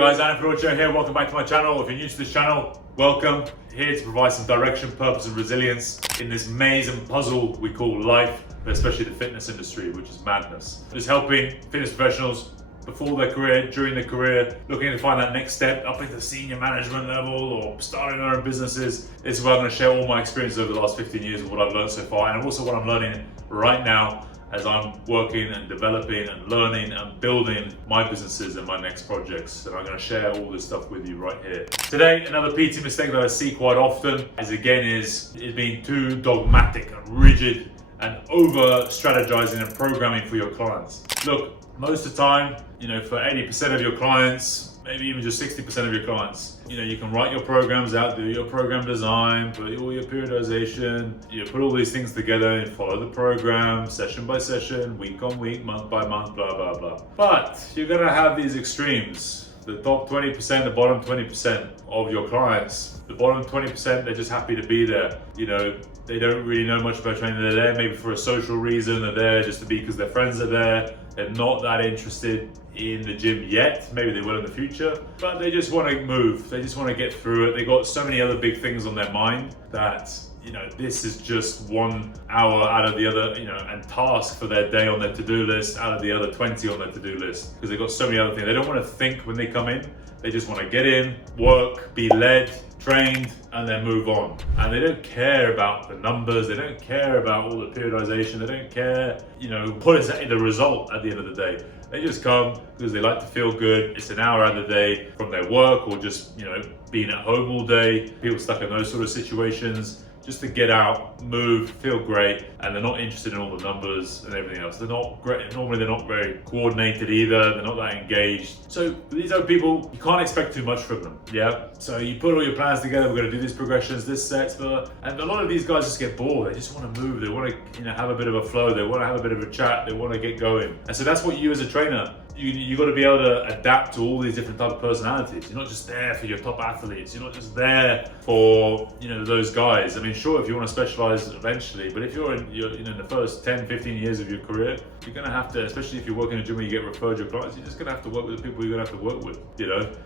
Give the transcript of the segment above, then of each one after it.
guys, Anna here. Welcome back to my channel. If you're new to this channel, welcome. Here to provide some direction, purpose and resilience in this maze and puzzle we call life, but especially the fitness industry, which is madness. Just helping fitness professionals before their career, during their career, looking to find that next step up into senior management level or starting their own businesses. This is where I'm going to share all my experiences over the last 15 years of what I've learned so far, and also what I'm learning right now as I'm working and developing and learning and building my businesses and my next projects. And I'm going to share all this stuff with you right here. Today, another PT mistake that I see quite often is being too dogmatic and rigid and over strategizing and programming for your clients. Look, most of the time, for 80% of your clients, maybe even just 60% of your clients, you can write your programs out, do your program design, put all your periodization, put all these things together and follow the program, session by session, week on week, month by month, blah, blah, blah. But you're gonna have these extremes. The top 20%, the bottom 20% of your clients. The bottom 20%, they're just happy to be there. They don't really know much about training. They're there maybe for a social reason. They're there just to be because their friends are there. They're not that interested in the gym yet. Maybe they will in the future, but they just want to move. They just want to get through it. They got so many other big things on their mind that this is just 1 hour out of the other, and task for their day on their to-do list out of the other 20 on their to-do list, because they've got so many other things. They don't want to think when they come in. They just want to get in, work, be led, trained, and then move on. And they don't care about the numbers. They don't care about all the periodization. They don't care, what is the result at the end of the day. They just come because they like to feel good. It's an hour out of the day from their work or just, being at home all day. People stuck in those sort of situations, just to get out, move, feel great, and they're not interested in all the numbers and everything else. They're not great. Normally they're not very coordinated either. They're not that engaged. So these are people, you can't expect too much from them, yeah? So you put all your plans together, we're gonna do these progressions, this sets, and a lot of these guys just get bored. They just wanna move, they wanna have a bit of a flow, they wanna have a bit of a chat, they wanna get going. And so that's what you as a trainer, you got to be able to adapt to all these different types of personalities. You're not just there for your top athletes. You're not just there for those guys. I mean, sure, if you want to specialize eventually, but if you're in the first 10, 15 years of your career, you're going to have to, especially if you're working in a gym where you get referred your clients, you're just going to have to work with the people you're going to have to work with,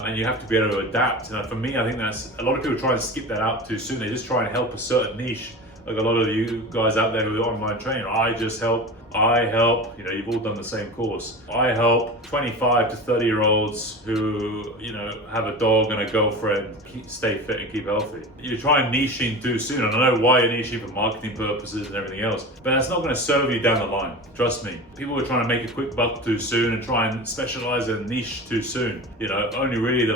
and you have to be able to adapt. And for me, I think that's a lot of people try and skip that out too soon. They just try and help a certain niche. Like a lot of you guys out there who are online training, I help, you've all done the same course. I help 25 to 30-year-olds who, have a dog and a girlfriend, stay fit and keep healthy. You try and niching too soon, and I know why you're niching for marketing purposes and everything else, but that's not gonna serve you down the line, trust me. People are trying to make a quick buck too soon and try and specialize and niche too soon. Only really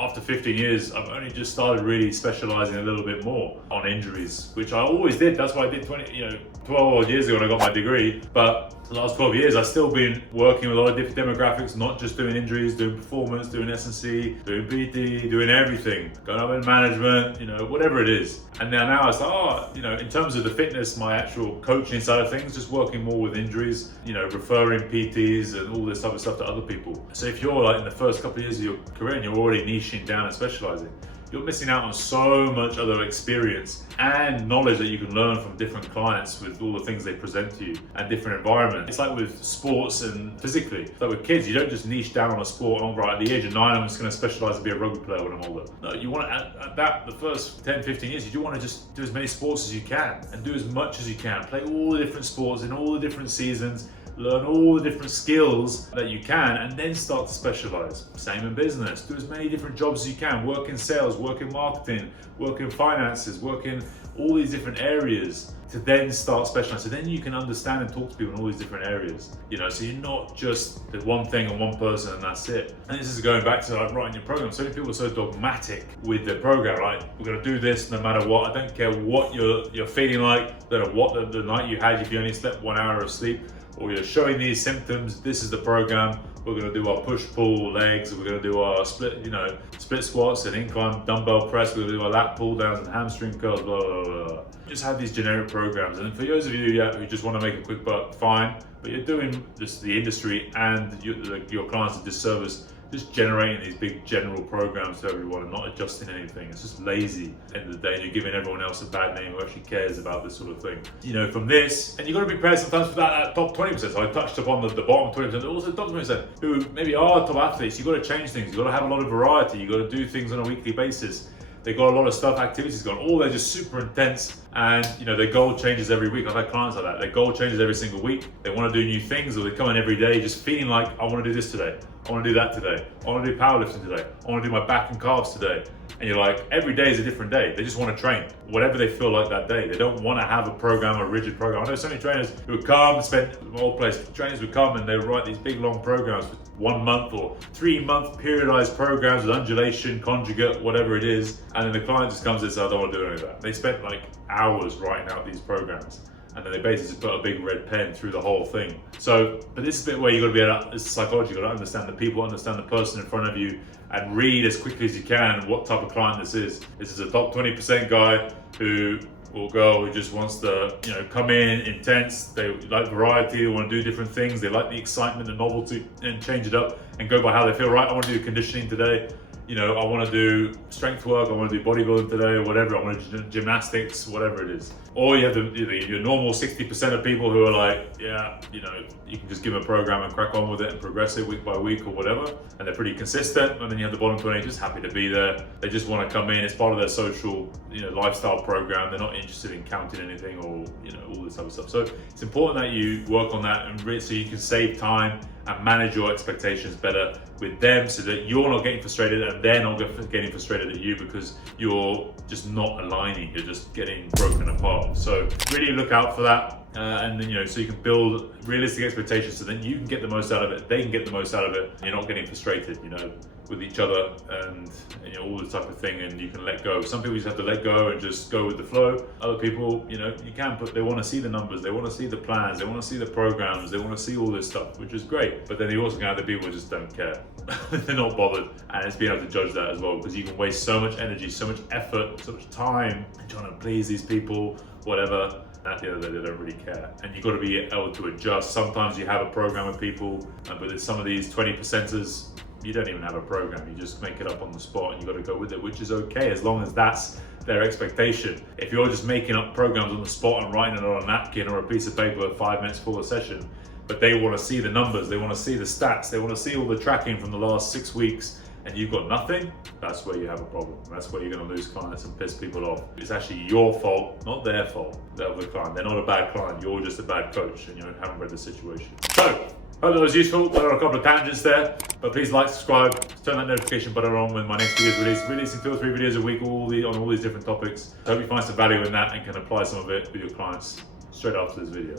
after 15 years, I've only just started really specializing a little bit more on injuries, which I always did. That's what I did 12 odd years ago when I got my degree. But the last 12 years, I've still been working with a lot of different demographics, not just doing injuries, doing performance, doing S&C, doing PT, doing everything, going up in management, whatever it is. And now I start, in terms of the fitness, my actual coaching side of things, just working more with injuries, referring PTs and all this type of stuff to other people. So if you're in the first couple of years of your career and you're already niching down and specializing, you're missing out on so much other experience and knowledge that you can learn from different clients with all the things they present to you and different environments. It's like with sports and physically. Like with kids, you don't just niche down on a sport. Right, at the age of 9, I'm just going to specialize and be a rugby player when I'm older. No, you want to adapt the first 10, 15 years. You do want to just do as many sports as you can and do as much as you can. Play all the different sports in all the different seasons. Learn all the different skills that you can and then start to specialize. Same in business. Do as many different jobs as you can. Work in sales, work in marketing, work in finances, work in all these different areas to then start specializing. So then you can understand and talk to people in all these different areas. So you're not just the one thing and one person and that's it. And this is going back to writing your program. So many people are so dogmatic with their program, right? We're gonna do this no matter what. I don't care what you're feeling like, no matter what the night you had, if you only slept 1 hour of sleep, or you're showing these symptoms, this is the program. We're gonna do our push-pull legs, we're gonna do our split squats and incline dumbbell press, we're gonna do our lat pull downs and hamstring curls, blah, blah, blah, blah. Just have these generic programs. And for those of you who just wanna make a quick buck, fine, but you're doing just the industry and your clients a disservice just generating these big general programs to everyone and not adjusting anything. It's just lazy at the end of the day, and you're giving everyone else a bad name who actually cares about this sort of thing. You know, from this, and you've got to be prepared sometimes for that top 20%. So I touched upon the bottom 20%, also top 20% who maybe are top athletes. You've got to change things, you've got to have a lot of variety, you've got to do things on a weekly basis. They've got a lot of stuff, activities going on, they're just super intense, and you know, their goal changes every week. I've had clients like that. Their goal changes every single week. They want to do new things, or they come in every day just feeling like, I want to do this today, I want to do that today, I want to do powerlifting today, I want to do my back and calves today. And you're like, every day is a different day. They just want to train whatever they feel like that day. They don't want to have a program, a rigid program. I know so many trainers who would come, spend my old place, trainers would come and they would write these big long programs with 1 month or 3 month periodized programs with undulation, conjugate, whatever it is. And then the client just comes and says, I don't want to do any of that. They spent like hours writing out these programs. And then they basically just put a big red pen through the whole thing. So, but this is the bit where you've got to be able to, it's psychology, you've got to understand the people, understand the person in front of you, and read as quickly as you can what type of client this is. This is a top 20% guy who, or girl who just wants to, you know, come in intense. They like variety, they want to do different things, they like the excitement and novelty, and change it up and go by how they feel. Right, I want to do conditioning today. You know, I want to do strength work, I want to do bodybuilding today, or whatever, I want to do gymnastics, whatever it is. Or you have your normal 60% of people who are like, yeah, you know, you can just give them a program and crack on with it and progress it week by week or whatever, and they're pretty consistent. And then you have the bottom 20, just happy to be there. They just want to come in, it's part of their social, you know, lifestyle program. They're not interested in counting anything or, you know, all this other stuff. So it's important that you work on that and so you can save time and manage your expectations better with them, so that you're not getting frustrated and they're not getting frustrated at you because you're just not aligning, you're just getting broken apart. So really look out for that, and then, you know, so you can build realistic expectations so that you can get the most out of it, they can get the most out of it, and you're not getting frustrated, you know, with each other and you know, all this type of thing, and you can let go. Some people just have to let go and just go with the flow. Other people, you know, you can put, they want to see the numbers, they want to see the plans, they want to see the programs, they want to see all this stuff, which is great. But then you also can have the people who just don't care. They're not bothered, and it's being able to judge that as well, because you can waste so much energy, so much effort, so much time trying to please these people, whatever. At the end of the day, they don't really care, and you've got to be able to adjust. Sometimes you have a program with people, but with some of these 20%ers, you don't even have a program, you just make it up on the spot and you've got to go with it, which is okay as long as that's their expectation. If you're just making up programs on the spot and writing it on a napkin or a piece of paper 5 minutes before a session, but they want to see the numbers, they want to see the stats, they want to see all the tracking from the last 6 weeks, and you've got nothing, that's where you have a problem. That's where you're going to lose clients and piss people off. It's actually your fault, not their fault, of the client. They're not a bad client, you're just a bad coach and you haven't read the situation. So, hope that was useful. There are a couple of tangents there, but please like, subscribe, turn that notification button on when my next video is released. Releasing 2 or 3 videos a week on all these different topics. I hope you find some value in that and can apply some of it with your clients straight after this video.